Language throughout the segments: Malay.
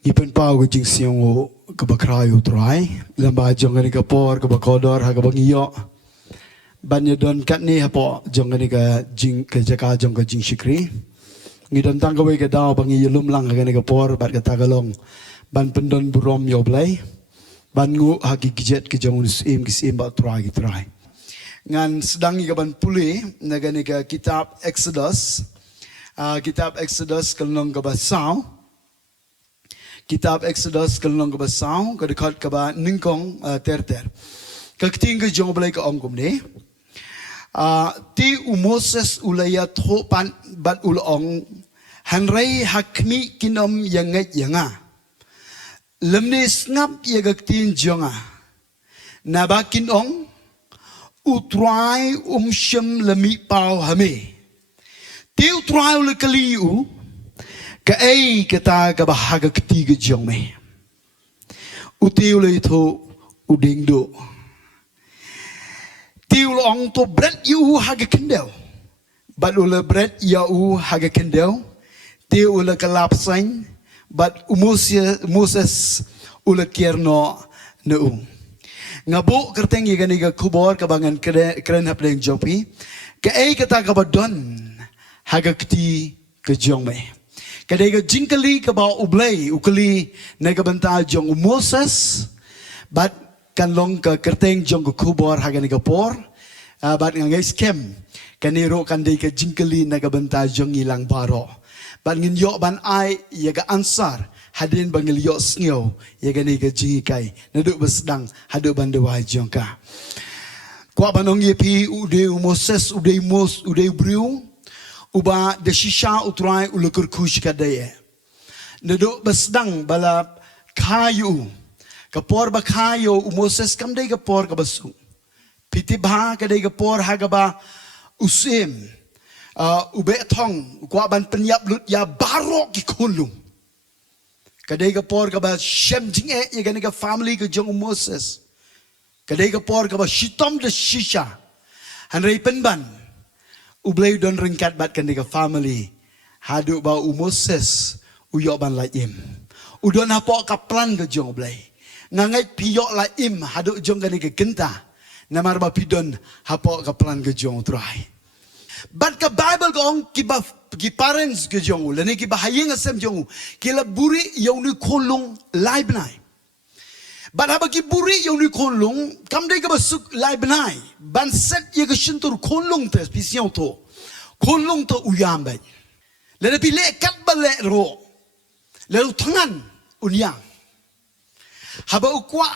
Ipen pau ke jingsiang ke bakrai U Trai lamba jong ni ke por ke bakodor ha ke bangiyo banyo don kat ni hapo jong ni ke jing ke jaka jong ke jing shakri ngidon tang ke we ke dau bangiyo lum lang ke ni ke por bat ke tagalong ban pendon burom U Blei ban ngu ha ki gijet ke jong sim ba Trai ke Trai ngan sedang ke ban puli ni ke kitab Exodus kelong ke basau Kitab Exodus kelong ke basau ke dekat ke ba ningkong ter ke Ktien U Blei ke ongkum ni ti Moses ulaya tho pan bat ulong hanrei hakmi kinom yang Ngeit yanga lemni ngap ye ke Ktien jonga na ba kinong U Trai shem lemi pau hame ti U Trai ul kali u Kaei kata ke bahaga ketiga jong me. Utiu le itu uding do. Tiu long to bread you haga kendel. But ula bread ya u haga kendel. Tiu ula kelap sain. But Moses ula kierno ne u. Ngabu kerteng ye gani ke khubor ke bangan keren hap leng jopi. Kaei kata ke badon haga keti ke jong me. Kadai ke jingkali ke bawah U Blei ukali naga bynta jong Moses bat kan long ke kerteng jong ke khubor haga naga por bat ngai scam kaniro kandai ke jingkali naga bynta jong ilang baro bat ngin yo ban ai ye ke ansar hadin bangil iohsngew ye ke ni ke jinghikai naduk besdang haduk ban duwai jong ka kwa banong ye pi ude Moses ude briu uba de shisha U Trai ulu kyrkhu katdei neduk besdang bala kayu kapor ba kayu Moses kamdei kapor ka basu pitibha kadei kapor hagaba usim ube thong kwa ban penyap lut ya barok ki kulung kadei kapor ka ba shem jinge ye gani ka family ka jong Moses kadei kapor ka ba shitom de shisha hanrei penban U Blei don ringkat bat kan dika family haduk ba Moses uyok ban laim udon hapok kaplan ke jong U Blei ngangait piyok laim haduk jong kan dika genta namar ba pidon hapok kaplan ke jong Trai bat ke Bible ko ong ki parents ke jong lani ki bahayeng asem jong kila buri yauni kolong lai benai bat haba ki buri yauni kolong kamdei ka basuk lai benai ban set ye ke shintur kolong tes pisiau to kolong to uyam bai le pi le kat bale ro le tangan unyang haba ukwa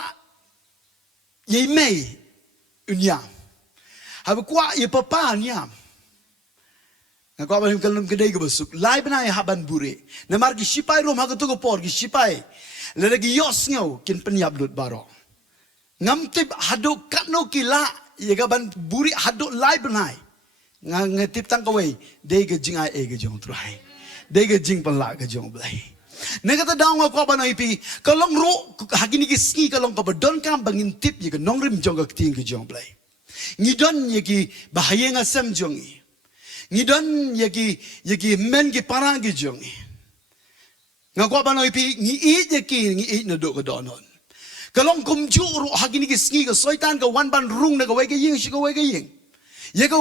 ye mei unyam haba kwa ye papa nyam na kwa ban kalum kedai ke basuk lai benai haban buri na mar ki sipai rom ha to ko por ki sipai le lagi iohsngew kin penyap lut baro ngam tip haduk katno kila ye gaban buri haduk lai benai ngatip tang kawei de ke jingai ke jong Trai de ke jing pala ke jong Blei ne kata daung ko ba noi pi kalong ro hagini ki ski kalong ko don kam bangin tip ye ke nongrim jong ke Ktien ke jong Blei ngidon ye ki bahayeng asem jong ngidon ye ki men ki parang ke jong ngakwa ba noi pi ngi na do ke donon kalong kumju ro hagini ki ski ke soitan ke wan ban rung na ke wei ke ying shi ke wei ke ying ye ke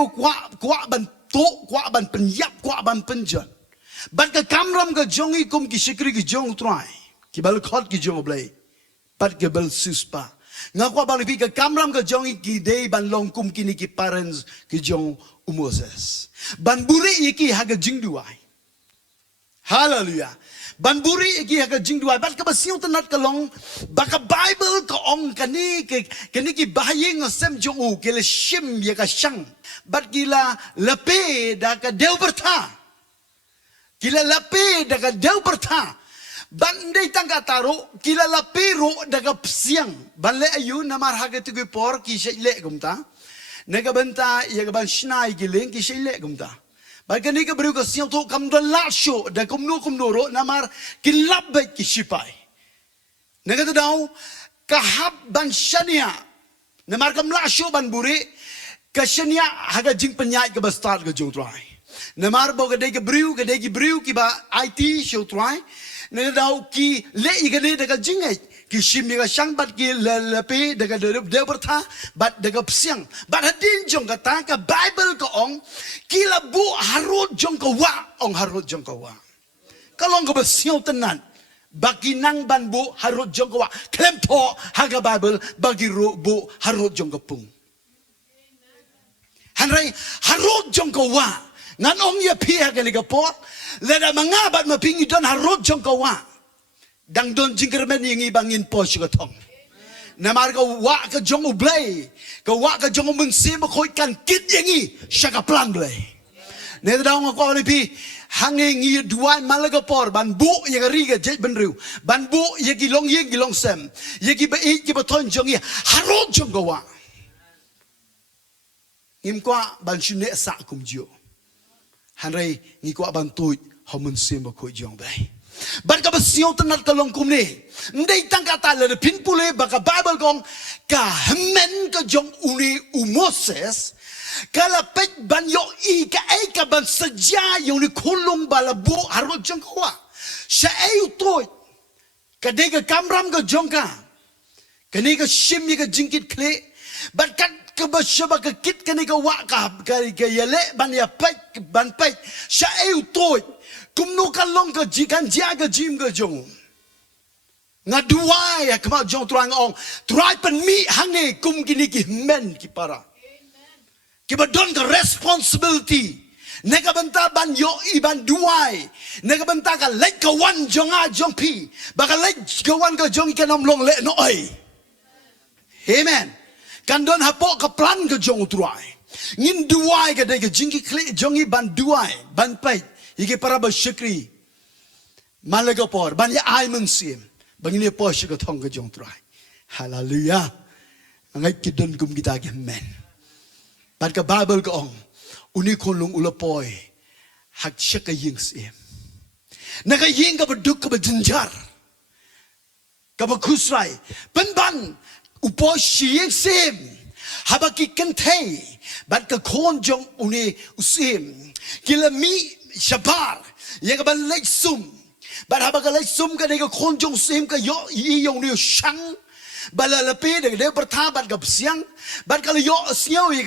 kwa ban to kwa ban penyap kwa ban penjon bat ke kamram ke jongi kum ki shakri ki jong Trai ki bal khot ki jong Blei bat ke bal suspa ngakwa ba noi pi ke kamram ke jongi ki dei ban long kum kini ki parents ki jong Moses ban buri ye ki haga jing duwai hallelujah ban buri iki ha jing duai bat ka basiu tanat kalong baka Bible ka ong kani ki bahayeng sem jong u ke le shim ye ka shang bat gila lepe da ka deu bertha gila lepe da ka deu bertha ban dei tangka taro gila lepe ro da ka siang ban le ayu namar ha ke tu por ki she le gumta ne ka benta ye ka ban shnai giling ki she le gumta Bagai ni ke beriu ke siang tu kam don lasho dan kumno ro namar kilap baik ki sipai. Naga tadau kahab ban shania namar kam lasho ban buri ke shania haga jing penyai ke bastar ke jong Trai. Namar bo ke dei ki beriu ki ba IT show Trai ne dau ki le igani daga jingai ki shimi ga shang bat ki lepi daga de bertha bat daga psiang bat hadin jong kata ka Bible ko ong ki la bu harut jong ko wa ong harut jong ko wa kalong ko basiau tenan bagi nang ban bu harut jong ko wa klem tho haga Bible bagi ru bu harut jong ko pung hanrai harut jong ko wa ngan ong ya pi haga ni ka pot leda mangabat mapingi don harut jong ko wa dang don jingkermen yang ibangin po siya tong namar ka wa ka jong U Blei ka wa ka jong mungsi ma khoi kan kit yang i siya ka plan blei ne daw nga ko ni pi hanging ngi duwai malaga por ban bu yang ri ga je ben riu ban bu ye ki long yeng ki long sem ye ki ba i ki ba thon jong i harut jong ko wa ngim kwa ban shune sa kum jio hanrai ngi kwa ban tu homun sim ko jong bai ban ka basiu tanat kalong kum ni ndai tang kata le pin pule ba ka Bible gong ka men ka jong uni u Moses kala pet ban yo i ka ai ka ban saja yo ni kulung bala bu harut jong kwa sha ai utoi ka de ka kamram ka jong ka ni ka shim ni ka jingkit kle ban ka ka ba shaba ka kit ka ni ka wa ka yele ban ya pet ban pet sha ai utoi kum nu ka long ka jikan ja ka jim ka jong nga duwai ya kama jong trang ong try pen mi hange kum kini ki men ki para ki ba don ka responsibility nega benta ban yo iban duwai nega benta ka lek ka wan jonga jong pi ba ka lek ka wan ka jong ka nom long le no ai amen kan don hapo ka plan ka jong utrai ngin duwai ka de ka jingi kle jongi ban duwai ban pai iki para ba shakri malaga por ban ya ai mun sim bangini po shika thong ka jong trai hallelujah ngai ki don kum kita ke men ban ka Bible ko ong uni khonlung ulapoi hak shaka ying sim naga ying ka baduk ka jinjar ka ba khusrai ban upo shiyeng sim habaki kentei ban ka khon jong uni usim kilami shabar ye ka ban lek sum ban haba ka lek sum ka de ka khon jong sim ka yo yi yong ni shang bala lapi de de bertha ban ka siang ban ka yo sngew ye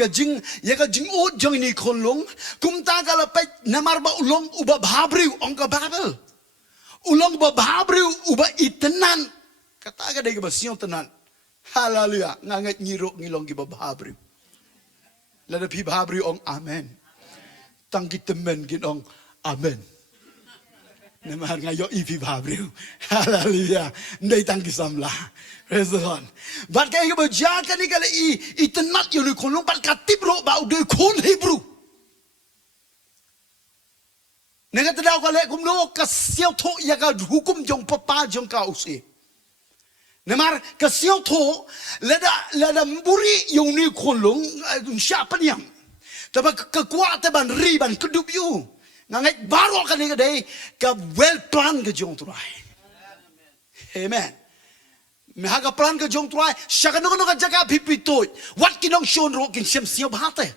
ka jing ut jong ni khon long kum ta ka la pe namar ba ulong uba bhabri ong ka babel ulong ba bhabri uba itenan kata ka de ka siang tenan haleluya nganget nyirok ngilong ki ba bhabri la de pi bhabri ong amen tang ki temen kin ong amen namar ngayo ipi bhabri haleluya ndai tang ki samla praise the Lord bat ka ba ja ka ni ka i tenat yo ni khonlong bat ka tibro ba u de khon hebru nega tadaw ka le kum no ka siao tho ya ka hukum jong papa jong ka usi namar ka siao tho la da mburi yo ni khonlong sha paniam tapi kekuat ban riban kedup you ngangai baru kan ni kadai ka well plan ke jong trai amen me ha ka plan ke jong trai shakano no ka jaga pipitoy wat kinong shon ro kin sem siop hate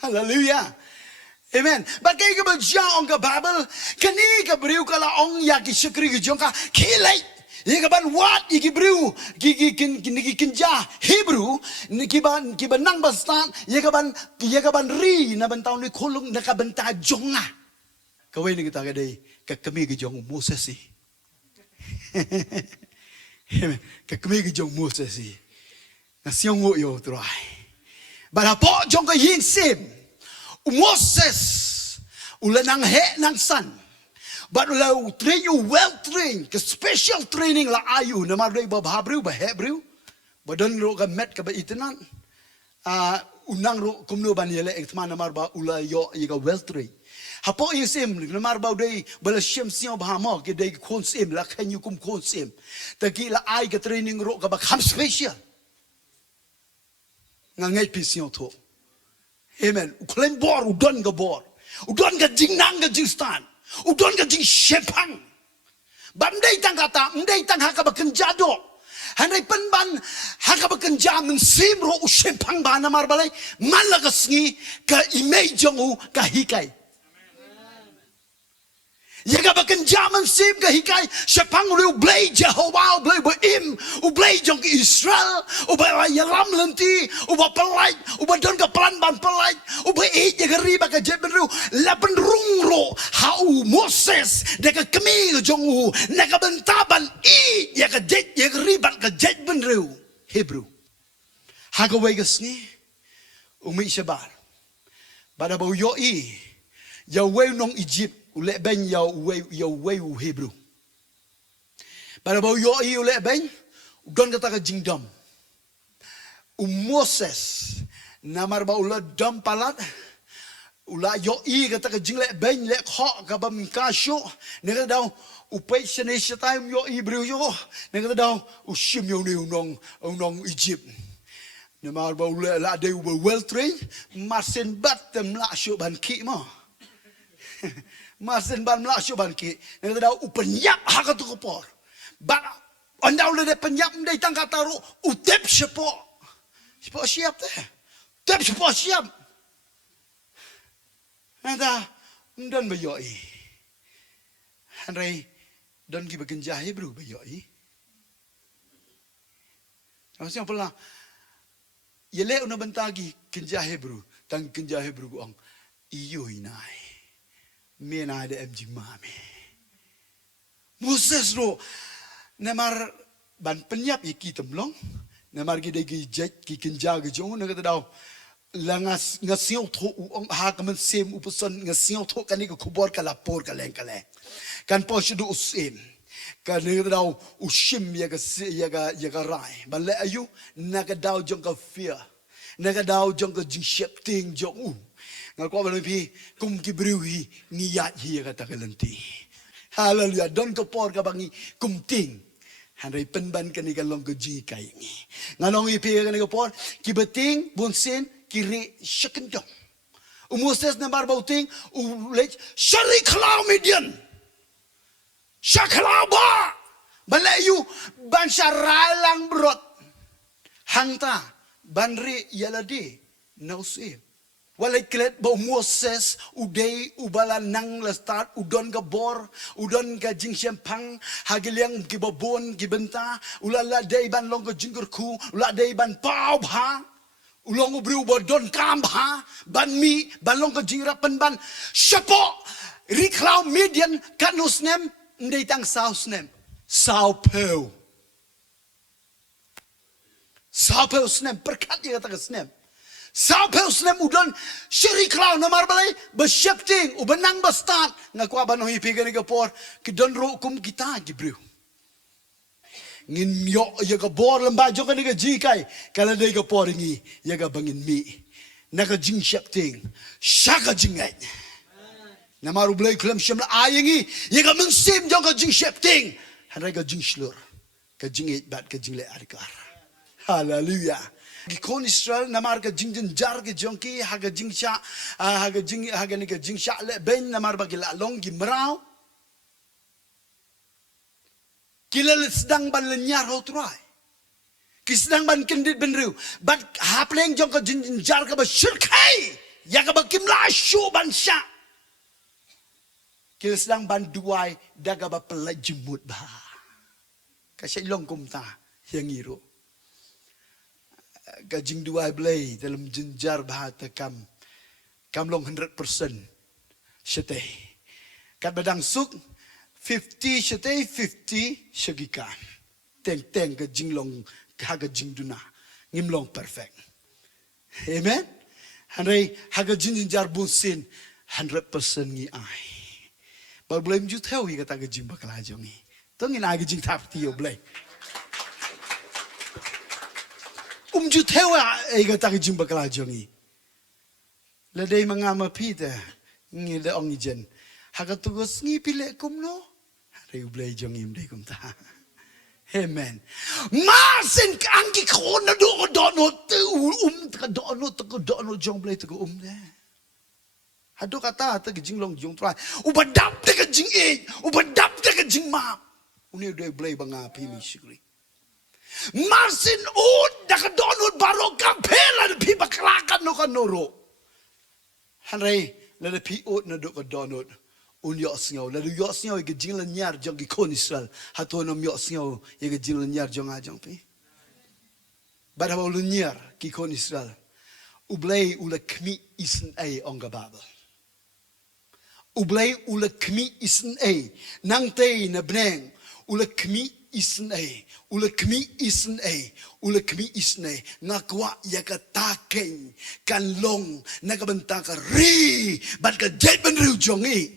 hallelujah amen bagai ke baja ong ka Bible kani ka briu kala ong ya ki shakri ke jong ka khilai ye ka ban wat iki briu ki ja Hebrew ki ban nang bastan ye ka ban ri na ban taw ni khulung na ka ban ta jonga ka we ni kita ka dei ka kami ki jong Moses si ka kami ki jong Moses si na siong ngo yo trai ba po jong ka yin sim Moses ulanang he nang san but lau train you well trained, ke special training la ayu nama doi ba Hebrew ba Hebrew, ba don ro ka met ka ba itenan, unang ro kumno ba niya le ekman nama ba ula yo iga well trained. Hapo isim nama ba doi ba la shem siya ba mo ke doi konsim la kanyu kum konsim, taki la ay ka training ro ka ba kam special, ngangay pisyon to, amen. Uklem bor udon ka jingnang ka jingstan. Udon ka jing shepang bandai tang kata ndai tang haka bekerja do hanai penban haka bekerja mensim ro shepang ba na marbalai malagasngi ka imei jongu ka hikai Yaga bakan jaman sim ka hikai Shapang U Blei Jowai U Blei Bym U Blei jong Israel U Blei yalam lenti U ba pelait U ba don ka pelan ban pelait U Blei yaga riba ka jeben ru laban rungro hau Moses deka kmen jong u naka bentaban yaga jet yaga riba ka jeben ru Hebrew hagawai gasni umi shabar bada bau yoi Jowai nong Egypt ulek ben Jowai u Hebrew. Pada bau yoi ulek ben don kata ke jingdom. Moses namar ba ula dom palat ula yoi kata ke jinglek ben lek hok ka bam kasyo ne kata daw upai sene time yoi Hebrew yo ne kata daw ushim yo ne unong Egypt. Namar ba ula la de well trained masen bat tem la syo ban ki mo. Masin ban melasyo ban ki ne daw upenyap hak tu kopor ban ondaw le penyap ndai tang kata ru utep sepo siap teh tep sepo siap ada ndan bayoi hanrai don ki begenja Hebrew bayoi maksudnya pula yele una bentagi kenja Hebrew tang kenja Hebrew ong iyo inai Mena ada mami. Moses ro namar ban penyap iki temlong namar gide gi jet ki kenja gi jong na kata daw langas ngasiu tho ha kamen sem upuson ngasiu tho kan ni khubor kala por kaleng kan po shudu usim kan ni kata daw ushim yaga rai ban le ayu na ka daw jong ka fear na ka daw jong ka jingshep ting jong Ngakwa balong pi kum kibriwi ngiyat hiya kata kalenti. Haleluya don ko por ka bangi kumting. Hanray penban kani kalong ko jinghikai ngi. Nganong ipi kani ko por kibeting bunsin kiri shakendong. Moses na barbauting ulech shari klau median. Shaklau ba. Balayu ban syaralang brot. Hangta banri yaladi nausim. Walai klet bau Moses udai ubala nang lestat udon ka bor udon ka jingshimpang hagiliang kibabon kibenta ulala dei ban long ka jingkyrkhu ulala dei ban pau ha ulong ubri ubodon kam ha ban mi ban long ka jingrapan ban shapo riklau median kanusnem ndei tang sausnem saupeu snem perkat dia kata snem Saupeu snem udon syari klau namar balai bersyapting ubenang bastat ngakwa banoh ipi gani kapor kidon rokum kita gibriu ngin yo yaga bor lembajo gani ga jikai kala dei kapor ngi yaga bangin mi naga jing syapting shaka jingai namar ublei klem syam ayengi yaga mengsim jong ka jing syapting hanai ga jing slur ka jingit bat ka jingle arkar haleluya Gikon Israel namar ka jingjen jar ke jongki haga jingsha haga ni ka jingsha le ben namar bagila long gimrao kilal sedang ban lenyar ho trai kisdang ban kendit benriu bat hapleng jong ka jingjen jar ka ba shirkai ya ka ba kimla shu ban sha kilal sedang ban duwai daga ba pelajimut ba kasih long kumta yang iru Gajing duwai Blei dalam jenjar bahata kam long 100% syeteh. Kat badang suk 50 syeteh 50 syagikan. Teng gajing long hagajing duna ngimlong perfect. Amen. Hanai hagajing jenjar bunsin 100% ngi ai. Ba Blei mjut heu kata gajing bakal ajongi. Tongin ai gajing tapti yo Blei. Umju tewa ega tak jing bakal ajongi. Ladai mangama pita ngi le ong jen. Haga tugas ngi pile kumno. Hari U Blei jongim dei kum ta. Amen. Masin angki kona do dono tu ka dono jong Blei tu de. Hadu kata ta jing long jong trai. Ubadap ta jing e, ubadap ta jing ma. Uni dei Blei banga pi mi shakri. Marsin ud dak donut baro kampela pi baklakan no kanoro. Hanrei na pi ud na do donut iohsngew lalu iohsngew ke jing lenyar jong ki kon Israel hatono iohsngew ke jing lenyar jong a jong pi bad haba lenyar ki kon Israel U Blei ula kmi isen ai onga babel U Blei ula kmi isen ai nang te na bneng ula kmi isen ai ula kmi isen ai ula kmi isen ai ngakwa ya ka taken kan long na ka benta ka ri bat ka jet ben riu jongi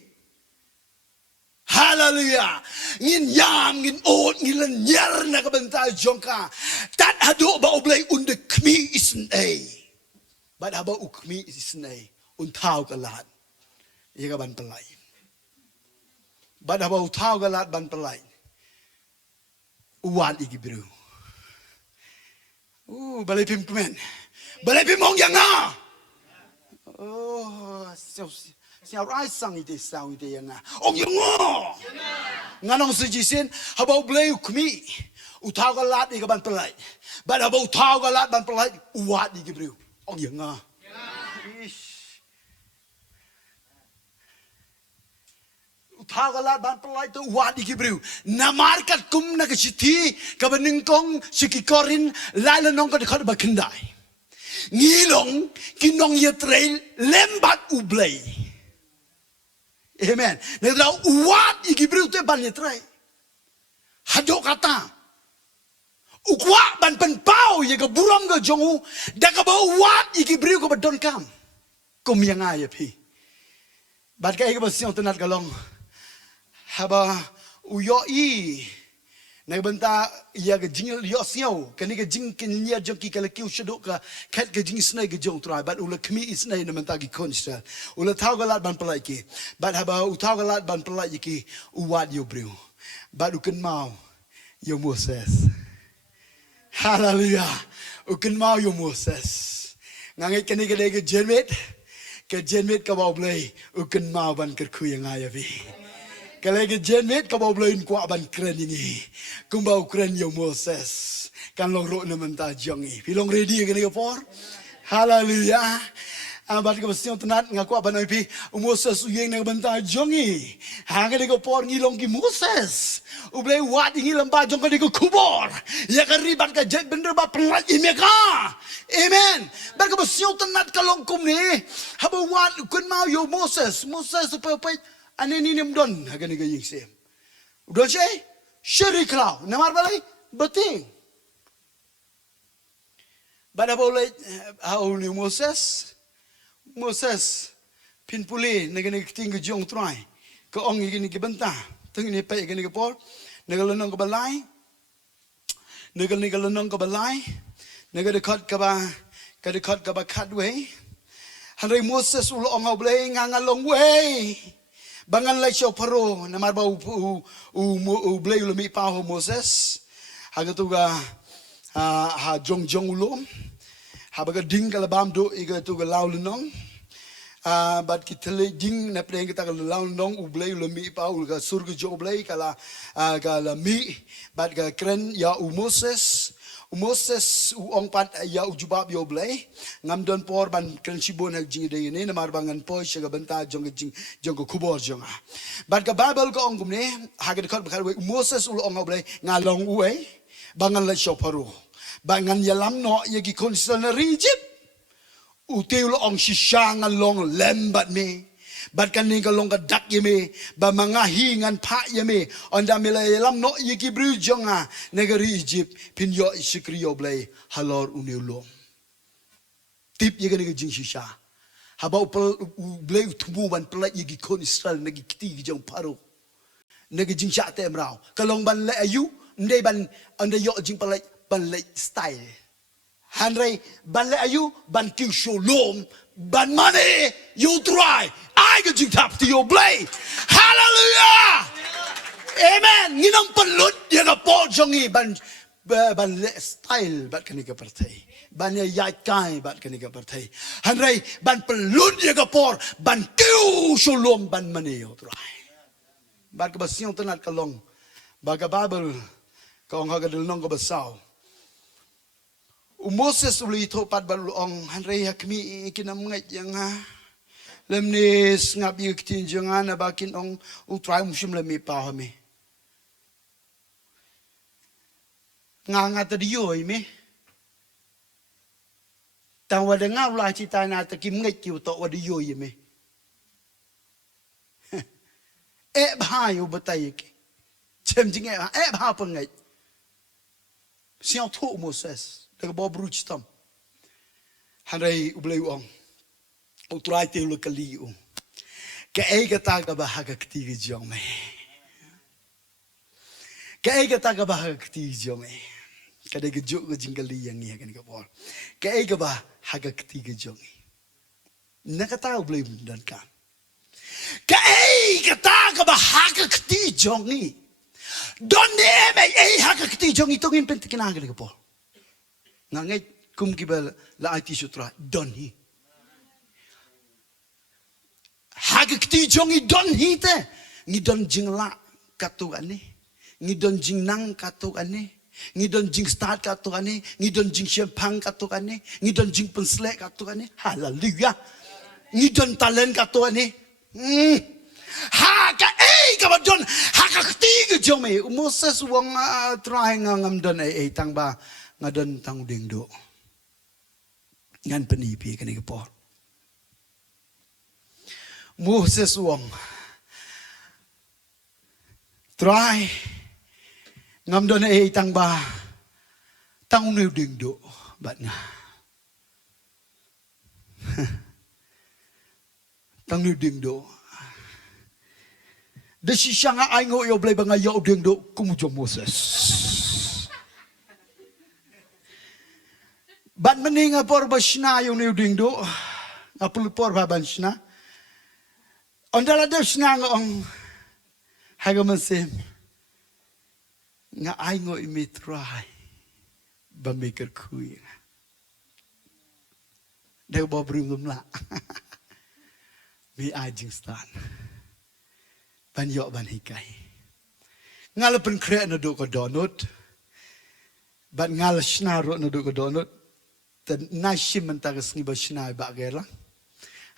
hallelujah ngin yam ngin ot ngin len nyar na ka benta jongka tat hadu ba U Blei unda kmi isen ai bat haba u kmi isen ai un thau ka lat ya ka ban pelai bat haba u thau ka lat ban pelai Uwan igi bro. Balai pim kmen. Balai pim ong yang ah. Siao rai sang ite sao ite yang ah. Ong yang ah. Nganong sujisin haba U Blei ukmi. Utau galat igi ban pelai. Ban haba utau galat ban pelai uwan igi bro. Ong yang ah. Thagalat ban pelai tu uwan igi bro. Namar kat kum na kachiti kabaningkong sikikorin laila nong kadikot ba kendai. Ngilong kinong U Trai lembat U Blei. Amen. Nedra uwan igi bro tu ban U Trai. Hadok kata. Ukwa ban penpau ye ka burom ka jongu da ka ba uwan igi bro ka badon kam. Kum yang ay pi. Bat ka igi ba siong tenat kalong. Haba uyoi nagbenta ya ke jing iohsngew kani ke jing kinya jong ki kala kiu shaduk ka kat ke jing snai ke jong trai bat ula kmi isnai na menta ki konsta ula thau galat ban pelai ki bat haba u thau galat ban pelai ki uwat yo bru bat uken mau yo Moses hallelujah uken mau yo Moses ngangai kani ke jenmet ka U Blei uken mau ban kyrkhu yang ayavi kalau ke jenmet ka bau blain kwa ban kren ini kumbau kren yo Moses kan long ro na menta jongi pilong ready ke ni por hallelujah abat ke besiong tenat ngaku ban pi Moses uyeng na benta jongi ha ke ni por ngilong ki Moses U Blei wat ngi lamba jong ke ni khubor ya ka ribat ka jet bener ba pelat imeka amen bar ke besiong tenat kalong kum ni haba wat kun mau yo Moses supaya ane ni mdon agani ga yingse udon shay shari klau namar balai bating bada boleh how ni Moses pin puli nagani king jong trai ko ong igini ki benta tang ni pe igini ki por nagalonong ka balai nagalonong ka balai nagadikot ka ba katdei hanrei Moses ulo ong U Blei ngangalong way bangan lai show paro namar ba U Blei ulo mi pa ho Moses hagatuga ha jong ulom habaga ding kalabam do iga tuga laulunong bat kitale ding na preng kita kala laulunong U Blei ulo mi pa uga surga jo U Blei kala mi bat ga kren ya U Moses uong pat ya ujubab yo Blei ngam don por ban kren sibon hak jing de ne namar bangan po shaga benta jong ko khubor jong bat ka Bible ko ong gumne hagad khot bakal we Moses uong U Blei ngalong uwe bangan la shoparu bangan yalam no yegi konstana Egypt uteu lo ong shisha ngalong lembat me bat kan ni kalong ka dak yeme ba mangahi ngan pa yeme onda mela lam no yiki bru jonga negeri Egypt pin yo shakri U Blei halor uneulo tip yega negi jingshisha haba U Blei tumu ban pelai yegi kon Israel negi kiti jong paru negi jingsha te mrao kalong ban le ayu ndai ban onda yo jing pelai ban le style hanrei ban le ayu ban kiu sholom ban mane U Trai I get jingitp U Blei hallelujah amen nginang pelut ya ka po jongi ban le style bat kani ka partai ban ya kai bat kani ka partai hanrei ban pelut ya ka por ban kiu sholom ban mane U Trai bat ka basiong tenat kalong baga Bible ka ong hagadil nong ka basaw Moses uli topat balong hanrei hakmi kinam ngait yang lemnis ngabi Ktien jangan abakin ong U Trai musim lemi pahami. Nganga tadiyo me. Tang wada ngawla cita na takim Ngeit kiu to wada yo me. Bhai u batai ke. Chem jing bha pa Ngeit. Siang thu Moses daga bo bruch tam. Hanai U Blei ong. U Trai te lu kali u. Kaei kata ka bahaga kti jong me. Kaei kata ka bahaga kti jong me. Kada gejuk ke jingkali yang ni kan kapol. Kaei ka bah haga kti jong. Na kata U Blei dan kan. Kaei kata ka bahaga kti jong ni. Don ne me haga kti jong itu ngin penting kan kapol. Ngangai kum kibal la IT sutra don hi. Haga kti jong i don hi te. Ngi don jingla katu ane. Ngi don jingnang katu ane. Ngi don jing start katu ane. Ngi don jing shempang katu ane. Ngi don jing penslek katu ane. Haleluya. Ngi don talent katu ane. Haga kabadon haga kti jong me. Moses wong try ngam don tang ba ngadon tang Lyngdoh. Ngan penipi kan kapol. Moses wong try ngam don tang ba tang Lyngdoh bat nga. Tang Lyngdoh. De shisha nga ai ngo yo blei banga yo Lyngdoh kum jo Moses. Bat meninga por basna yung Lyngdoh ngapul por ba bansna. Ondala de sna ngong haga masim nga ai ngo imi try ba maker khu. Deu bo brum la. Mi ajing stan. Ban yo ban hikai. Ngal pen kre na do ko donut. Ban ngal sna ro na do ko donut. Tan nashim mentagas ngi ba sna ba gela.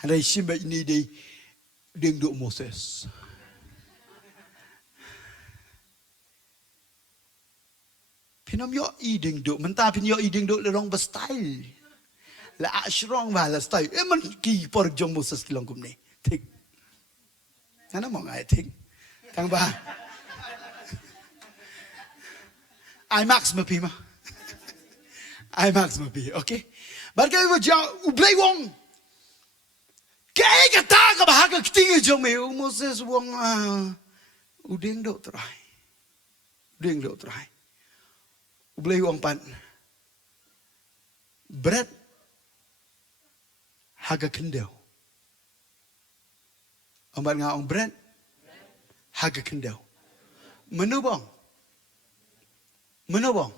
Hanai sim ba ini dei Lyngdoh Moses. Pinom yo Lyngdoh, menta pin yo Lyngdoh le rong ba style. La ashrong ba la style. Man ki por jong Moses kilong kum ni. Thik. Ngana mo ngai thik. Tang ba. IMAX ma pi ma. IMAX ma pi, okay? Bar ka wo ja U Blei wong. Kaei kata ka bahaga kti jong me Moses wong U Lyngdoh trai. Lyngdoh trai. U Blei wong pan. Berat haga kendau. Ombat nga ong berat haga kendau. Menubong. Menubong.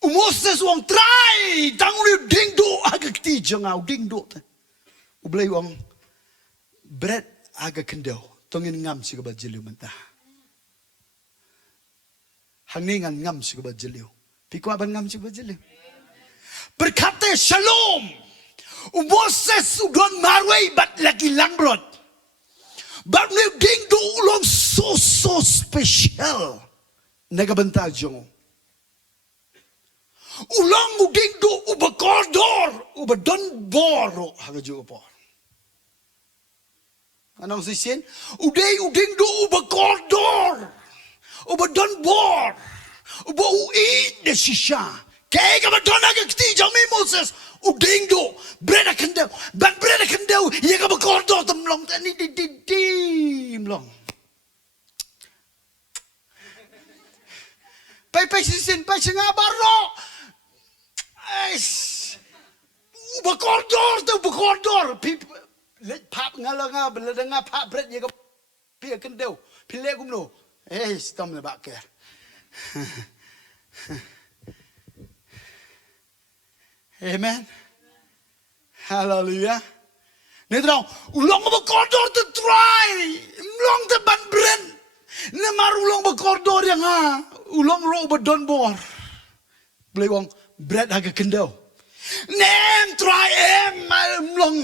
Moses wong try tang Lyngdoh haga kti jong au Lyngdoh. U Blei wong berat haga kendau. Tongin ngam si ka jeliu mentah. Hangingan ngam si ka jeliu. Pikwa ban ngam si ka jeliu. Berkata shalom. Moses udon marway bat lagi langrot. But Lyngdoh ulong so special. Nagabanta jong. Ulang Lyngdoh uba kordor uba don boro haga jo por. Anong sisin? Uday Lyngdoh uba kordor uba don bor uba uid de shisha. Kaei ka don haga kti jong me Moses Lyngdoh breda kendau ban breda kendau ye ka ba kordor temlong tani di mlong. Pai sisin pai singa baro. Uba kordor people let pap ngala nga belada nga pap bread ye ka pia kendau pile kum no stom na ba ke. Amen. Hallelujah. Netrong ulong uba kordor te try ulong te ban bread ne mar ulong uba kordor yang ulong ro uba don bor. Blei wong bread haga kendau. Nem try em long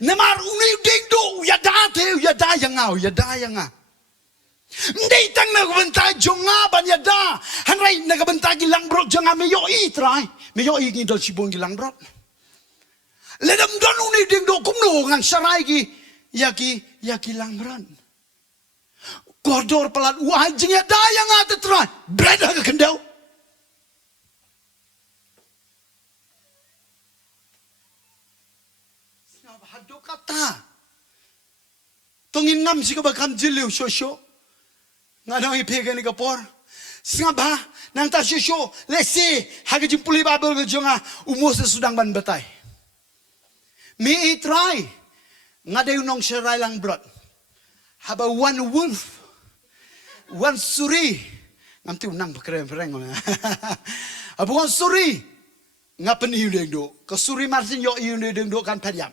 Namar uni dingdo ya da te ya da yang ngau ya da yang ngau. Ndai tang na bentai jonga ban ya da. Hanrai na bentai gilang brot jonga me yo I trai. Me yo I ni dol sibong gilang brot. Ledam don uni dingdo kumno ngan sarai gi ya gilang brot. Koridor pelat wah jing ya da yang ngau trai. Bread ha kendau. Hado kata. Tongin ngam si ka bakam jiliu shosho. Ngadang ipegan ni kapor. Singaba nang ta shosho lesi haga jimpuli babel ke jonga umos sedang ban betai. Mi try. Ngadai unong serai lang brot. Haba one wolf. One suri. Ngam ti unang pakeren pereng. Haba one suri. Ngapen iu dengdo. Ke suri marsin yo iu dengdo kan pediam.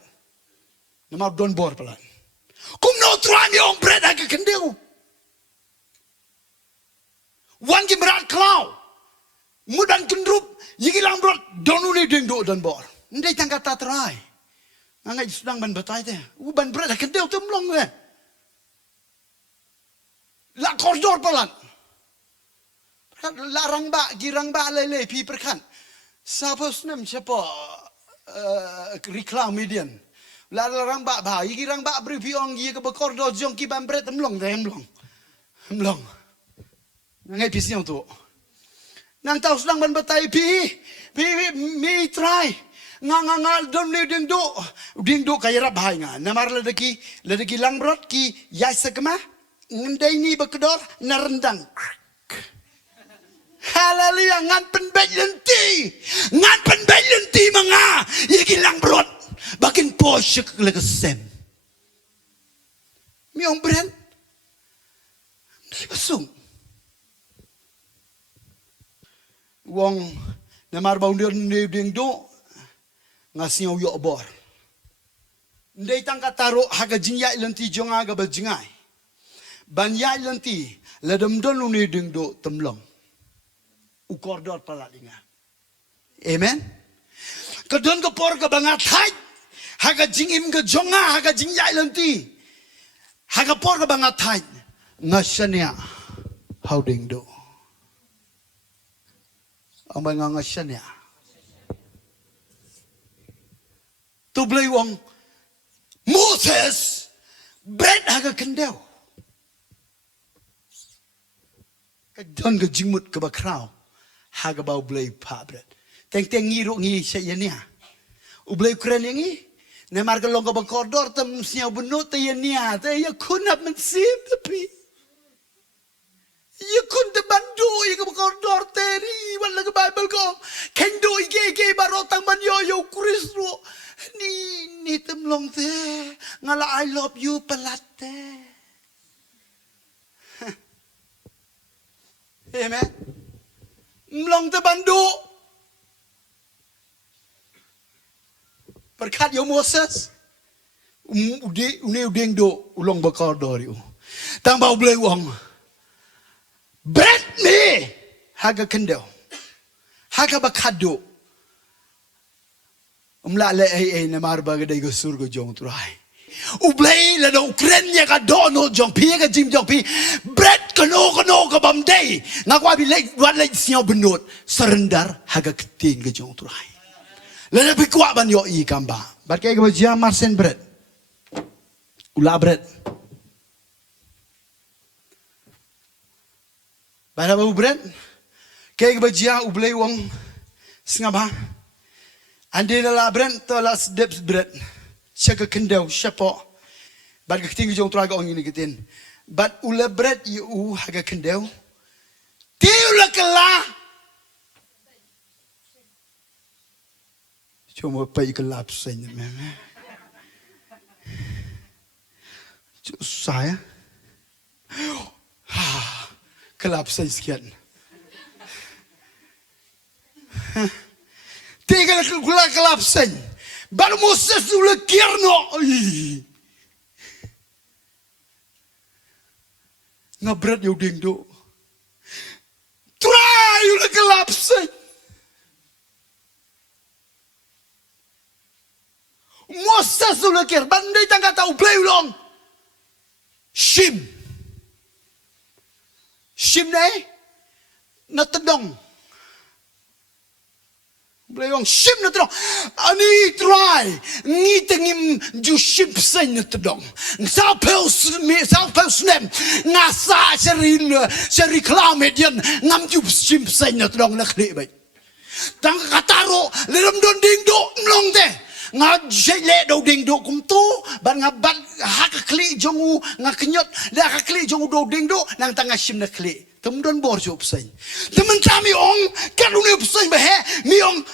Nama don bor pelan. Kum no try mi ong bread haga kendeu. Wan ki berat klau. Mudan kendrup. Yigi lang brot. Donu ni dengdo dan bor. Ndai tang kata try. Ngangai sedang ban betai te. Ban bread kendeu temlong te. La koridor pelan. Larang ba, girang ba lele pi perkan. Siapa senam siapa reklam median. Larang ba ba, girang ba beri pi ong gi ke koridor jong ki ban bread temlong te temlong. Ngai pi siang tu. Nang tahu sedang ban betai pi mi try. Ngal don ni dingdo kaya rap hai nga. Namar ledeki lang brot ki yai sekema ngendai ni bekedor narendang. Haleluya ngan penbej lenti manga yagi lang brot bakin posyek legesem. Mi ong brand ndai besung. Wong namar baundir ni dingdo ngasiau yo bor. Ndai tangka taro haga jingyai lenti jonga ga bajingai. Ban yai lenti ledem don uni dingdo temlong. Ukordor palalinga. Amen. Kedon ke por ke bangat hai. Haga jingim ke jonga haga jingyai lenti. Haga por ke bangat hai. Ngasanya how dingdo. Amai ngasanya. Tu Blei wong Moses bread haga kendau. Kadon ke jingmut ke bakrau haga bau Blei pa bread. Teng ngiro ngi sayania. U Blei keren yangi. Nemar ke long ke bakordor tem siau benut te yania te ya kunap mensip tapi. Ya kun te bandu ya ke bakordor teri wala ke Bible ko. Kendo ige barotang ban yo Krisro. Ni temlong te ngala I love you pelat te. Amen. Mlong te bandu. Berkat yo Moses. Uni do ulong bakordor yo. Tang bau Blei wong. Bread me haga kendel. Haga bakado. Umlale ai na marba ga dai go surgo jong trai. U Blei la do Ukraine ka dono jong pi ka jim jong pi. Bread kano ka bam dei. Ngakwa bi lek wat lek siau benut serendar haga keting ga jong trai. La bi kwa ban yo I kamba. Bat kai ga jia marsen bread. Ula bread. Bada bau bread. Kai ga jia U Blei wong singaba. Ande la bread to la sedep bread. Saka kendau siapa. Bat keting jong trai ga ong ini ketin. Bat ula bread U haga kendau. Ti ula kala. Cuma pai kelap senya meme. Saya kelap saya sekian. Tiga kula kelap sen. Baru Moses ula kierno. Ngabret yo dingdo. Try ula kelap sen. Moses ulakir bandai tangga tahu Blei ulong. Shim này nó tự động Blei ulong shim nó tự động ani try nghi tengim ju shim sen nó tự động sao pel snem nga sa seri klamedian ngam ju shim sen nó tự động nó khli vậy tang kataro leram don ding do mlong te nga jele do ding do kum tu ban nga ban hak kli jongu nga knyot da kli jongu do ding do nang tanga shim na kli tum don bor jo psen temen kami ong kalune psen be he mi ong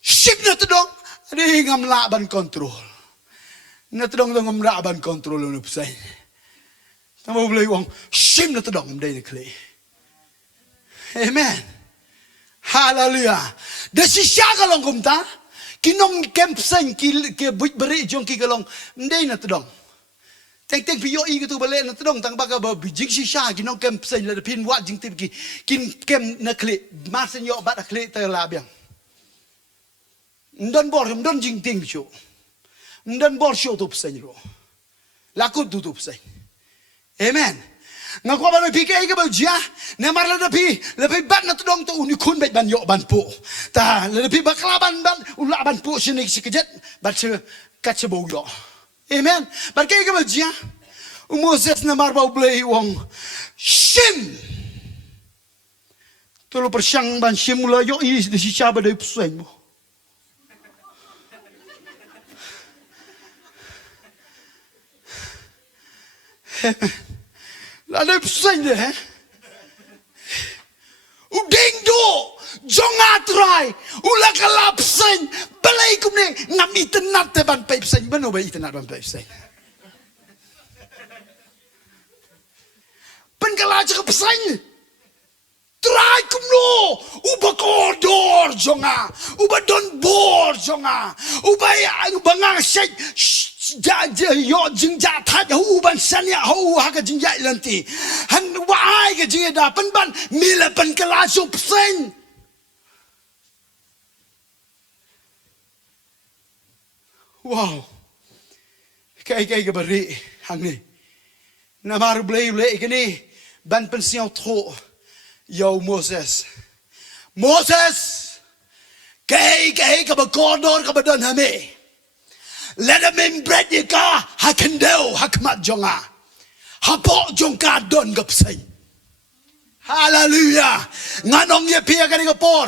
shim na tedong adi ngam la ban kontrol na tedong ngam la ban kontrol nu psen tamu Blei ong shim na tedong dei kli amen hallelujah desi syaga long kumta kinong kempsen ki buit beri jong ki galong ndei na tedong teng pi yo i gitu bale na tedong tang baga ba jingshisha kinong kempsen la phin wat jingtip ki kin kem na kli masen yo bat kli te la biang ndon bor ndon jingting chu ndon bor show tu psen ro la ku tu psen amen nga kwa ban pi ke ba jia na mar la pi bat na tedong tu uni kun bet ban yo ban pu ta la pi bakla ban ula ban pu sini sikejet bat se kat se bo yo amen bat ke ba jia Moses na mar ba Blei wong shim tu lo persyang ban shim la yo i de si cha ba de psen mo la de psen de u ding do jong atrai ula kalap sen Blei kum ne ngam itenat te ban pe psen bano ba itenat ban pe psen pen kala je psen trai kum no uba kodor jonga uba don bor jonga uba ngang shek yo jingja tha hu ban sanya hu ha ka jingja lanti han wa ai ka jingda pan ban mila pan kala jo psen wow kai ka bari hang ni na mar Blei le kini ban pen siao tho yo Moses kai ka ba kodor ka ba don ha me let them in bread ye ka hakendeu hakmat jonga hapo jongka don gap sai hallelujah nganong ye pia ka ni ka por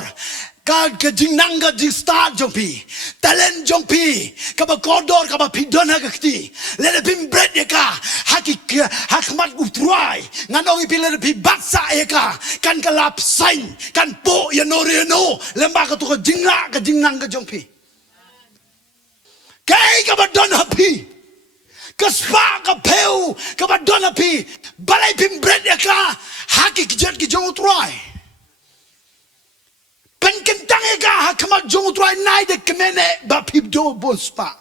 ka jingnang ka jing start jong pi talent jong pi ka ba kodor ka ba pidon ha ka kti let them in bread ye ka hakmat U Trai nganong ye pi let pi batsa ye ka kan ka lap sai kan po ye no lemba ka tu ka jingnang ka jong pi Kaei ka ba don happy ka spa ka peu ka ba don happy balai pim bread ya ka haki kijet ki jong U Trai pen kentang ya ka hakmat jong U Trai nai de kmene ba pip do bon spa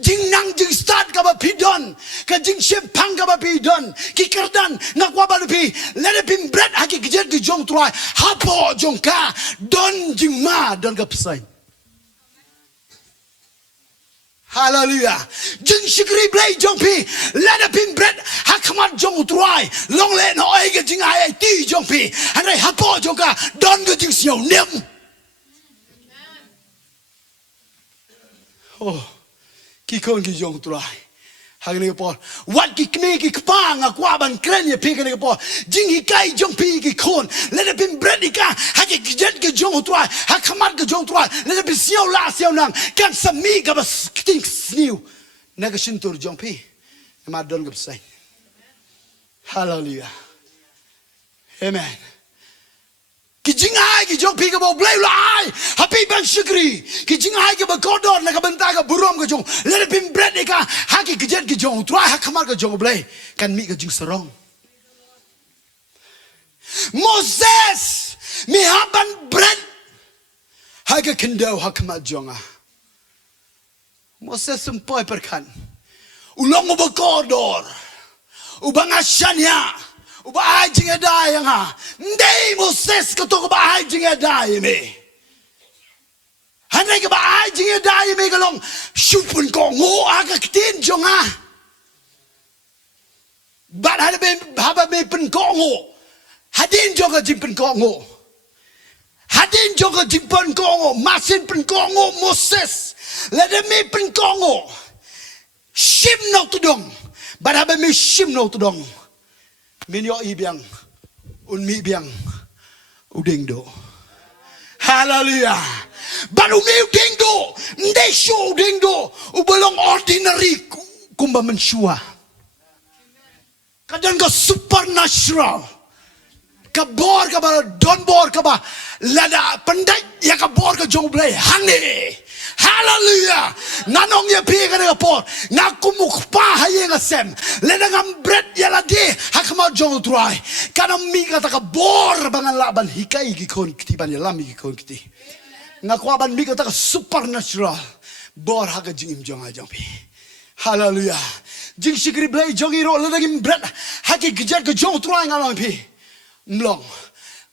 jing nang jing start ka ba pidon ka jing shep pang ka ba pidon ki kerdan na kwa ba pi le pim bread haki kijet ki jong U Trai hapo jong ka don jing ma don ka psain hallelujah jing shakri Blei jong pi let up in bread hakmat jong U Trai long le no ai ge jing ai ti jong pi han rai hapo jong ka don ge jing siao nem oh ki kon ki jong U Trai hang ni po wat ki kme ki kpa nga kwa ban kren ye pi ke ni po jinghikai jong pi ki kon let up in bread ka ha ki jet ke jong U Trai hakmat ke jong U Trai let up siao la siao nang kan sami ka ba think snew naga shintur jong pi ma don gap sai hallelujah amen ki jingai ki jong pi ka bo Blei lai happy ban shakri ki jingai ka ba kodor na ka bynta ka burom ka jong let pim bread ka ha ki jet ki jong try ha khamar ka jong Blei kan mi ka jing sarong Moses mi haban bread ha ka kendo ha khamar jonga Moses sempai perkan ulong uba kodor uba ngasanya uba ajing ada yang ha ndai Moses ketuk uba ajing ada me Hanai ka ba ai jing dai me ka long supun ko ngo aga Ktien jong a. But haba me pen ko ngo. Hadin jong jing pen ko ngo. Hadin jong jing pen ko ngo. Masin pen ko ngo Moses. Lada me pen ko ngo. Shim no tudong. But haba me shim no tudong. Min yo ibiang. Un mi biang. Uding do. Hallelujah. Baru mi uding do. Ndai show uding do. Ubelong ordinary kumba menshua. Kadang ka supernatural. Kabor ka ba don bor ka ba lada pandai ya kabor ka jong blei hangi. Hallelujah. Nanong ya pi ka na por. Ngakumuk pa haye nga sem. Lada ngam bread ya ladi hakma jong try. Kanang mi ka ta kabor bangan laban hikai gikon kiti ban ya lami gikon kiti. Ngakwaban mi ka ta supernatural. Bor ha ka jingim jong a jong pi. Hallelujah. Jing shakri blei jong iro ladagim bread haki gijar ka jong try ngalong pi. Mlong.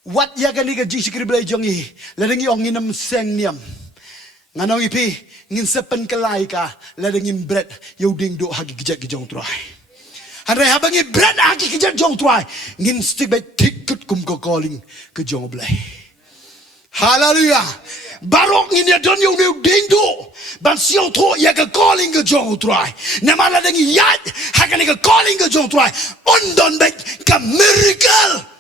Wat ya ka ni ka jing shakri blei jong i ladangi ong inam seng niam. Nganong ipi ngin sepen kelai ka ladangim bread yuding do haki gijar ka jong try. Hanrai habangi bread haki gijar jong try ngin stick by ticket kum ko calling ka jong blei. Hallelujah. Barok ngin ya don yuding do. Ban siyo to ya ka calling ka jong try. Namala dangi yad hakani ka calling ka jong try. Undon bek ka miracle.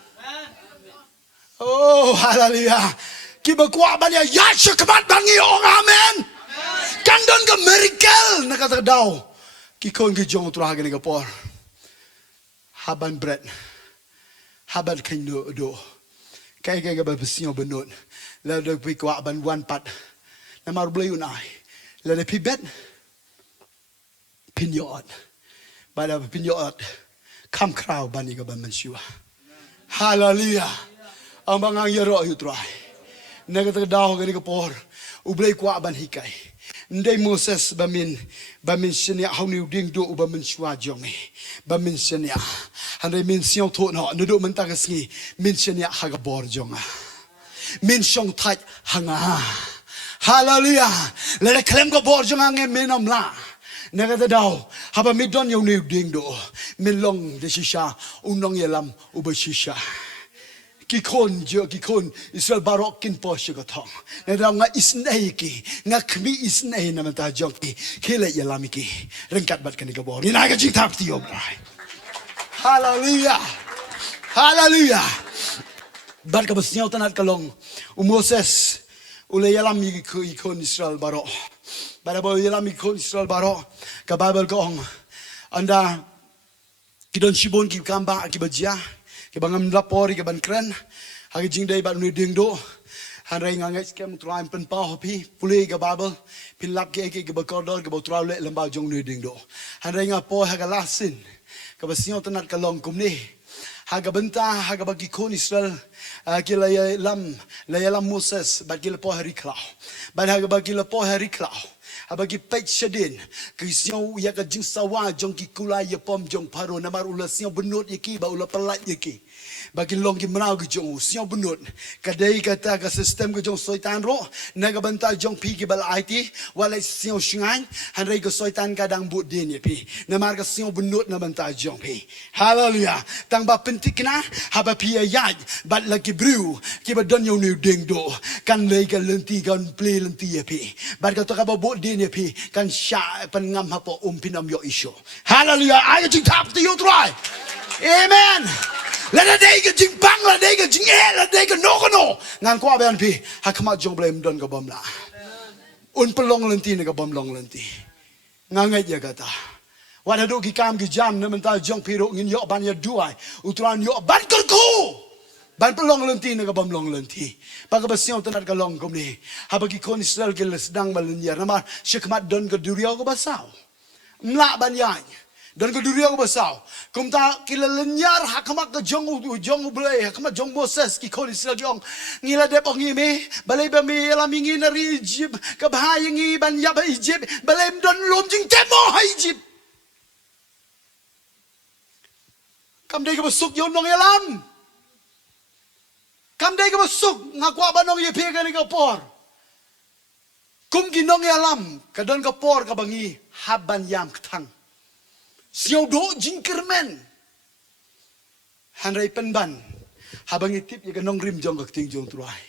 Oh, hallelujah. Kiba kuwa ban ya yasha kabat bangi ong amen. Kandon ka miracle nakatadaw. Kikon ka jong try hakani ka por. Haban bread. Haban kanyo do. Kaei ka ba besiyo benut. Lada pi kuwa ban one pat. Namar blei unai. Lada pi bet. Pinyot. Bada pinyot. Kam kraw bani ka ban mensyua. Hallelujah. Ang mga yaro U Trai. Nagatadaw ka ni kapor. U Blei kuwa ban hikai. Ndai Moses bamin senia hau ni ding do u bamin shua jongi. Bamin senia. Handai min siong to no nudo mentagasngi min senia hagabor jonga. Min shong tat hanga. Hallelujah. Lele klem ko bor jonga nge minom la. Nagatadaw haba midon yung ni ding do. Min long de shisha unong yelam ubashisha. Kikon Israel barok kin po siya katong. Nadaw nga isnay ki, nga kmi isnay naman ta jong ki, kila yalami ki, rengkat bat kanigabor. Ninaga jing tap ti U Blei. Hallelujah. Hallelujah. Bat ka basnyaw tanat kalong, Moses, ulay yalami ki ikon Israel barok. Bada bo yalami ikon Israel barok, ka Bible ko anda, kidon shibon ki kamba akibadya, kibangam lapori kiban kren hagi jingdai bat nu ding do hanrai ngait kem traim pen pa hopi pulei ga babel pin lap ke ke ba kodor ke ba trau le lamba jong nu ding do hanrai nga po haga lasin ka ba sio tanat ka long kumni haga bynta haga bagi kon Israel kila lam Moses ba kila po hari klau ba haga ba kila po hari klau abagi pet shadin kisyo ya ka jingsawa jong ki kulai ya pom jong paro namar ula sio benut yaki ba ula pelat yaki bagi long ki menau ki jong sio benut kadei kata ka sistem ka jong soitan ro naga banta jong pi ki bal IT walai sio shingan hanrei ka soitan kadang but din yapi namar ka sio benut na banta jong pi hallelujah tang ba pentikna haba pi yaj bat lagi brew ki ba don yo new ding do kan lei ka lenti kan play lenti yapi bat ka to ka ba but din pi kan sha pan ngam hapo pinam yo isyo hallelujah ayo jing tap ti U Trai amen la dai ka jing bang la dai ka jing la dai ka no ngan kwa ban pi hakma jong blame don ka bom la pelong lenti na ka bom long lenti ngangait ya kata wala do ki kam ki jam na mental jong pi ro ngin yo ban ya duwai U Trai yo ban kyrkhu ban pelong lenti na ka bom long lenti pagabasyon tanat ka long kumni habagi kon Israel ke lesdang balanyar nama shikmat don ka duriyaw ko basaw mla ban yan don ka duriyaw ko basaw kumta kilalanyar hakamak ka jong U Blei hakamak jong Moses ki kon Israel yong ngila dep ong imi balay ba mi alamingi na Egypt kabhayangi ban yaba Egypt balay don lom jing temo ha Egypt kamday ka basuk yon nong yalam kamday ka basuk nga kwa ba nong yepi ka ni ka por kum ginong yalam kadon kapor kabangi haban yam ktang siau do jingkyrmen hanrai penban habangi tip ya ganong rim jong Ktien jong truai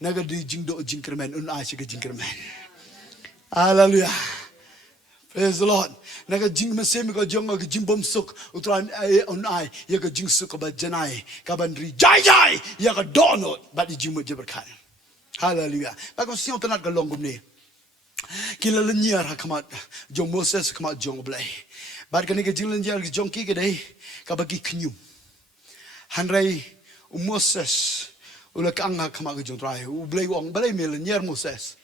naga di jingdo jingkyrmen un ai siga jingkyrmen haleluya praise the Lord naga jing mesem ko jong ko jing bom suk utran un ai ya ko jing suk ba janai ka bandri jai jai ya ko donot ba di jing mo je berkat haleluya ba ko siang tenat ko long gum ni kila lenyiar hakamat jong Moses kamat jong Blei bad kani ke jing lenyiar jong ki ke dei ka bagi kenyum hanrai Moses ula ka anga kamat jong Trai U Blei wong Blei me lenyiar Moses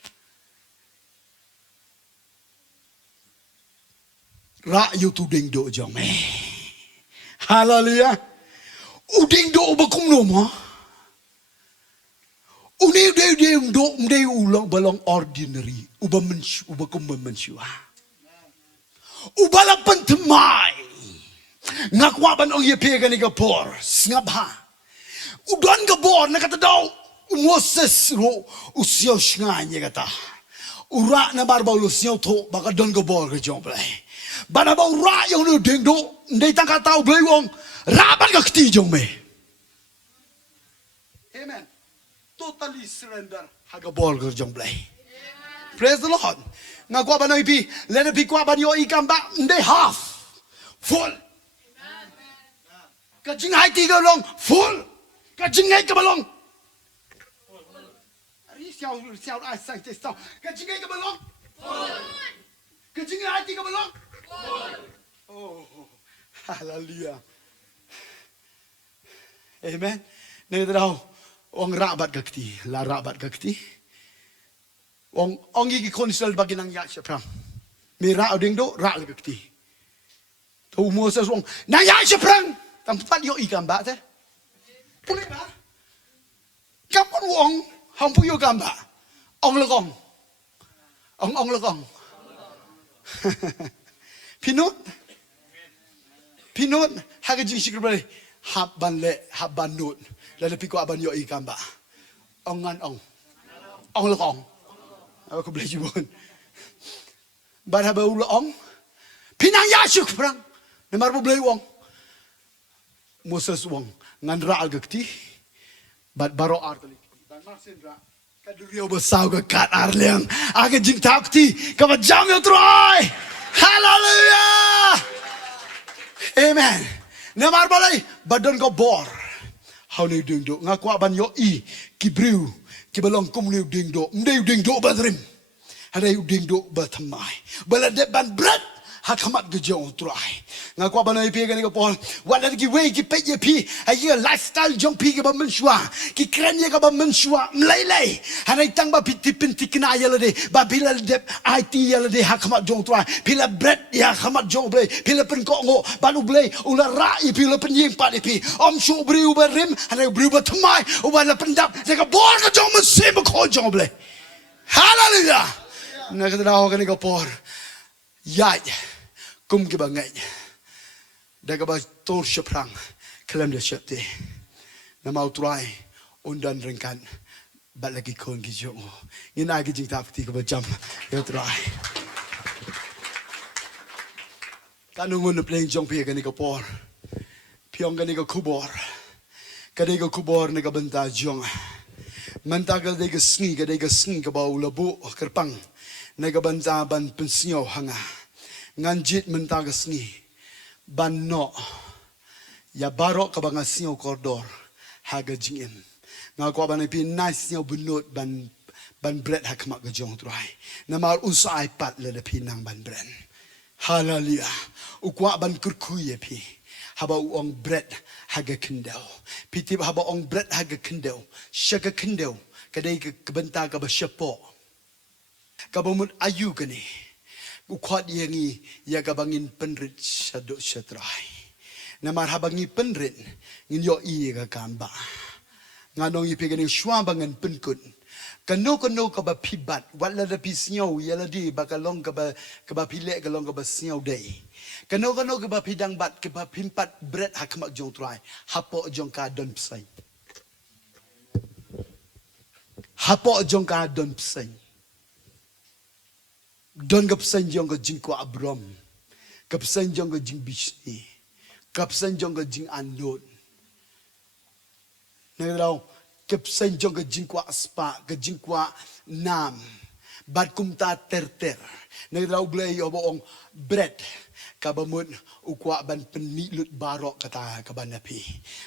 ra yu tu ding do jong me haleluya u ding do ba kum no mo uni de do de ulang balong ordinary uba menshu uba kum menshu uba la pentemai ngakwa ban ong ye pe ga ni ga por ngap ha udon ga bor na kata daw Moses ro usio shnga nye kata ura na bar ba lu sio tho ba ka don ga bor ga jong Blei bana ba ura yo no ding do ndai tang ka tau Blei wong ra ban ga kti jong me amen totally surrender haga bol ga jong Blei praise the Lord nga kwa ba no ipi let it be kwa ba yo ikam ba ndai half full ka jing hai ti ga long full ka jing ngai ka ba long ari xiao ai sai te sto ka jing ngai ka ba long full ka jing hai ti ka ba long full oh hallelujah amen ne tao ong rabat gakti la rabat gakti ong gi konsel bagi nang ya syapram mi ra ding do ra gakti tu Moses ong nang ya syapram tempat yo ikan ba te boleh ba kapan wong hang pu yo gamba ong legong ong legong pinut haga jingshai Blei haban le haban nut lalu piko aban yo ikan ba ongan ong legong aku boleh jibun bar haba ula ong pinang ya syuk perang nemar Blei wong Moses wong ngan ra gakti bat baro artali dan masin ra kadurio besau ke kat arliang aga jing takti ka ba jam yo Trai hallelujah amen nemar balai badon ko bor how ni ding do ngakwa ban yo I kibriu kibalong kum ni ding do ndai ding do badrim hadai ding do batamai balade ban brat hakamat gejong Trai ngakwa ban ai pi ga ni ko pol wala kiwei ki pe ye pi ai ye lifestyle jong pi ga ba menshua ki kren ye ga ba menshua mlai hanai tang ba pi tipin tikna ya le ba bila de IT ya le hakamat jong Trai pila bread ya hakamat jong Blei pila pen ko ngo balu Blei ula ra i pila pen ying pa pi om shu briu ba rim hanai briu ba tmai wala pendap de ga bor ga jong men sim ko jong Blei hallelujah na ka daw ga ni ko por ya kum ki ba ngai daga ba tor syprang kelam de syapte nama Trai undan rengkan bat lagi kon ki jong ngina ki jing tapti ko ba jam yo Trai kanungun pleng jong pi ga ni ko por piong ga ni ko khubor ka de ko khubor ni ka bynta jong manta ga de ga sngi ga ba ulabu kerpang na ga banta ban pensio hanga nganjit menta ga sngi ban no ya barok ka banga sio koridor haga jingim ngakwa ban pi nice sio bunut ban bread hakmak ga jong Trai namar usai pat le pi nang ban bread hallelujah ukwa ban kyrkhu ye pi haba ong bread haga kendau pitip haba ong bread haga kendau shaga kendau kadai ka benta ka ba syapo ka bamut ayu kani ukwat yangi ya ka bangin penrit syaduk syatrai namar habangi penrit ngin yo I ka kamba nganong ipi kani shwa bangan penkun kano ka ba pibat wala da pisnyo yala di bakalong ka ba pilek kalong ka ba snyo day kano ka ba pidang bat ka ba pimpat bread hakmak jong Trai hapo jong ka don psai Hapo jong ka don psen. Don ka psen jong ka jingkwa burom. Ka psen jong ka jing bishni. Ka psen jong ka jing andon. Nagdaw ka psen jong ka jingkwa spa, ka jingkwa nam. Bad kumta ter. Nagdaw blay oboong bread. Kabamun ukwa ban penilut barok kata kabanapi.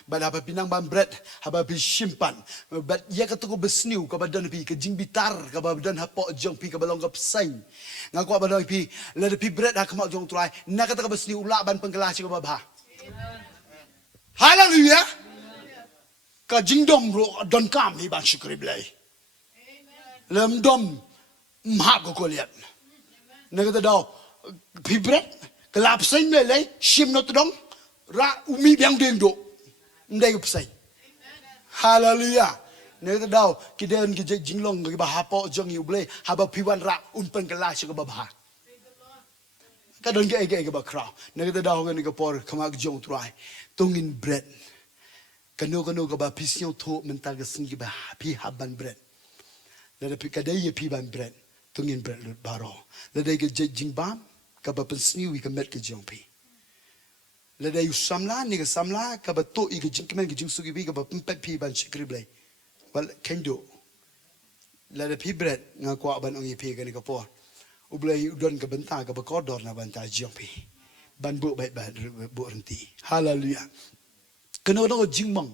Ban apa pinang ban bread haba pi simpan. Ban ya katuko besniu kabadan pi ke jingbitar kabadan hapo jong pi kabalong kapsain. Ngaku abadan pi lada pi bread hakmak jong trai. Na kata besniu ula ban pengkelas kababha. Haleluya. Ka jingdom ro don kam hi ban shakri blai. Lem dom mha ko koliat. Na kata daw pi bread kelap sain lele sim not dong ra umi biang deng do ndai up sai haleluya ne ta daw ki den ki jinglong ki ba hapo jong U Blei haba piwan ra pen kelas ka ba ka don ke ba kraw ne ta daw ni ka por kama jong trai tungin bread kano ka ba pisio tho menta ka sin ki ba pi haban bread le pi ka dai pi ban bread tungin bread lut baro le dai ke jingbam kaba pensniu ika met ke jongpi. Lada yu samla ni ke samla kaba to ika jingkmen ke jingsugi bi kaba pempet pi ban shakri blai. Wal kendo. Lada pi bread nga kwa ban ongi pi ke ni kapor. U Blei udon ke bynta kaba kodor na banta jongpi. Ban bu baik bu renti. Haleluya. Kena ko jingmong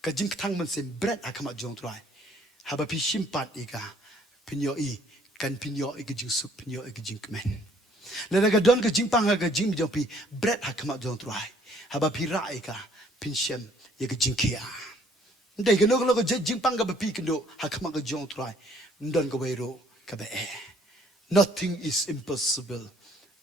ka jingtang man sem bread akamat jong trai. Haba pi simpat ika pinyo I kan pinyo ika jingsuk pinyo ika jingkmen. Lada ka don ka jingpang ka jing jompi bread hakmak jong trai. Haba pira ika pinshem ya ka jingkia. Ndai ka no ka jingpang ka bapi kendo hakmak ka jong trai. Ndon ka wairo ka ba Nothing is impossible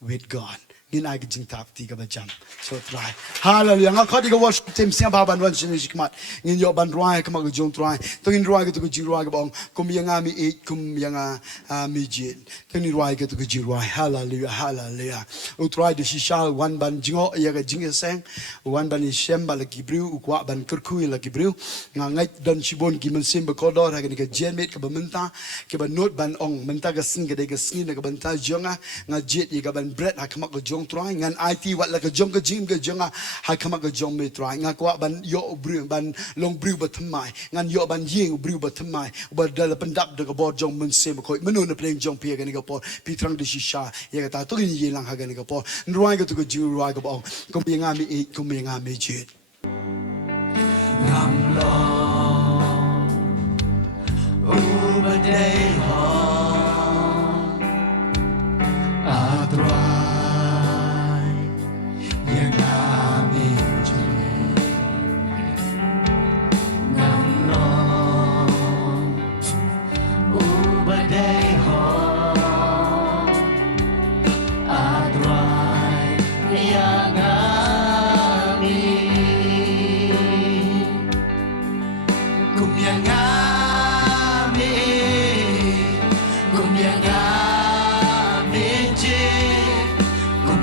with God. Ngin ay ka jingtap ti ka ba jam. So try. Hallelujah. Nga kadi ka worship team siya baban wan siya shikmat. Ngin yo ban ruay ka mag jong try. Tungin ruay ka to ka jing ruay ka bang kum yang ami 8 kum yang ami jin. Tungin ruay ka to ka jing ruay. Hallelujah. Hallelujah. U try de shisha wan ban jingo ya ka jingisang. Wan ban ishem ba lagi briu ukwa ban kyrkhu lagi briu. Nga ngait dan shibon ki mensim ba kodor ha ka jenmet ka ba menta ka ba not ban ong menta ka sin ka de ka sin ka banta jonga nga jet ya ka ban bread ha ka mag jong try ngan IT wat la ka jong ka jing ka jonga ha ka mag jong me try nga kwa ban yo briu ban long briu ba thamai ngan yo ban yeng briu ba thamai ba dal pendap de ka bo jong mensim ko menun pleng jong pi ka ni ka por pi trang de shisha ya ka ta to ni ye lang ha ka ni ka por ruai ka to ka jing ruai ka ba kum yang ami 8 kum yang ami jet ngam lo u ba dei ho a trai yang ami je ngam lo u ba dei ho a trai yang ami kum yang ami kum yang ami je kum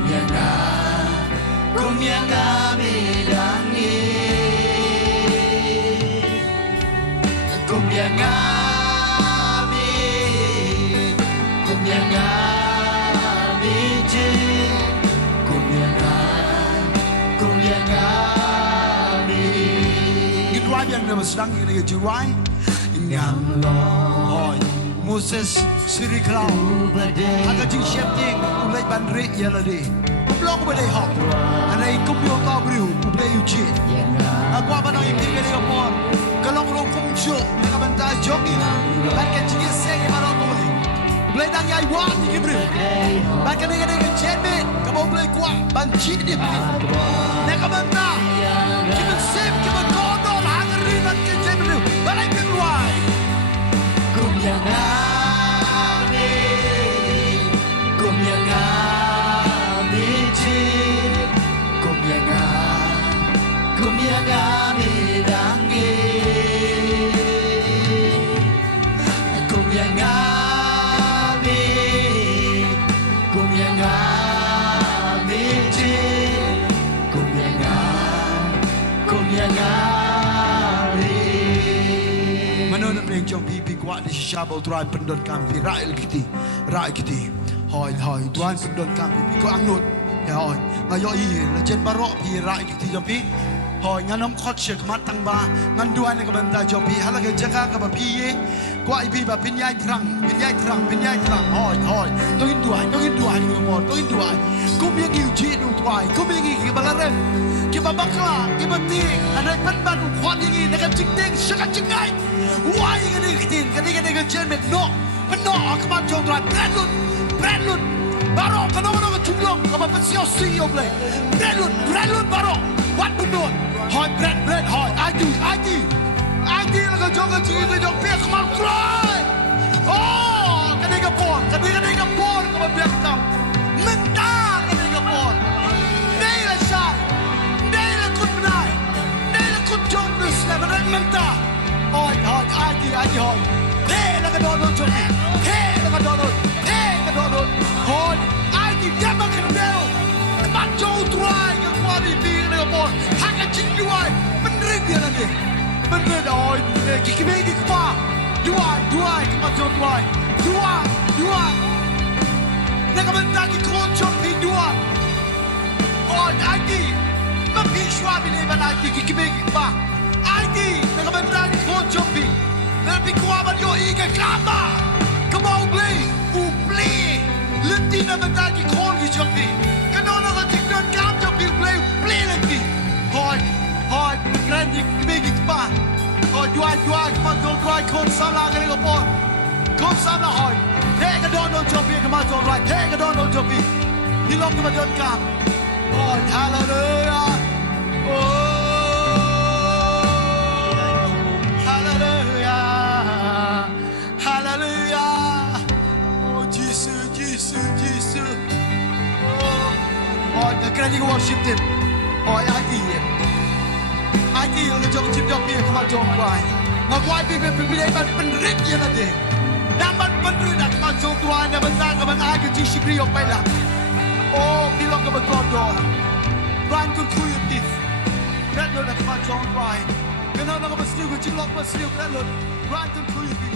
yang ami dangi kum yang ami je kum yang ami Ngin ruai yang nama sedang ini ka Jowai ngam lo Oi Moses siri klau ba dei Aga jing siap ting ulai ban ri ya la di Blong ba dei hok Anai kum yo ka briu U Blei U jit Aku apa nang ipir ka ni ka por Kalong ro kum jo ka banta jongi ban ka jing se ka ro ko ni U Blei dang yai wan ni briu ban ka ni ka jet bet ka bo Blei kwa ban jit di pi ne ka banta ki ben sep ki ben ko do la ga ri ban ka jet briu ban ai bin ruai kum yang ami kum yang ami je kum yang ami dangi kum yang ami je kum yang ami jong pi kwa di shabal tuan pendon kami rail kiti hoi tuan pendon kami pi ko angnut ya hoi ngayo I la jen barok pi rail kiti jong pi hoi nganom khot shek matang ba ngan duan ka banta jong pi hala ke jaka ka ba pi ye kwa I pi ba pinyai trang hoi tongin duan ni mo tongin duan kum yang yu ji du tuai kum yang ki balaren ki babakla ki bati anak ban khot yang ni ka jingdeng shaka jingai why kan ikhtin kan jen met no akmat jong ran brandlut baro kan ono jumlong ka ba pasio si U Blei brandlut baro what do not hoi brand hoi ID la ka jong ka jing jong pia kmal cry oh kan ka por ka ba pia tau menta kan ka por nei la sai nei la kut nai nei la kut jong dus la ban menta hoi ID hoi hey la ka don jong hey la ka don hoi ID dama kan deu kmat jong Trai ka kwa di pi la ka por ha ka jing duwai penrit dia nanti penrit hoi ki kiwei ki kaba duwai kmat jong duwai nak menta ki kon jong pi duwai hoi ID ma pi shwa bi ne ban ID ki kiwei ki kaba ID nak menta ki kon jong pi na pi kwa ban yo I ka kaba kaba U Blei lenti na menta ki kon ki jong pi kanona ka tik don kam jong pi U Blei lenti hoi kren ki kiwei ki kaba hoi duwai kmat jong duwai kon sam la ka por kon sam la hoi hey ka don jong pi kmat jong right hey ka don jong pi ni long ka don kam hoi hallelujah oh Jesus oh the credit worship team oh ID la jong chip jong pi kmat jong Trai ngawai pi ban penrit dia la de dapat penrit dak kmat jong Trai na ban ka ban ai ke shakri yok pai la oh pi long ka ban do ran kun khuy pi ran lo dak kmat jong Trai kana na ka ban sliu ku chilok ban sliu ran kun khuy pi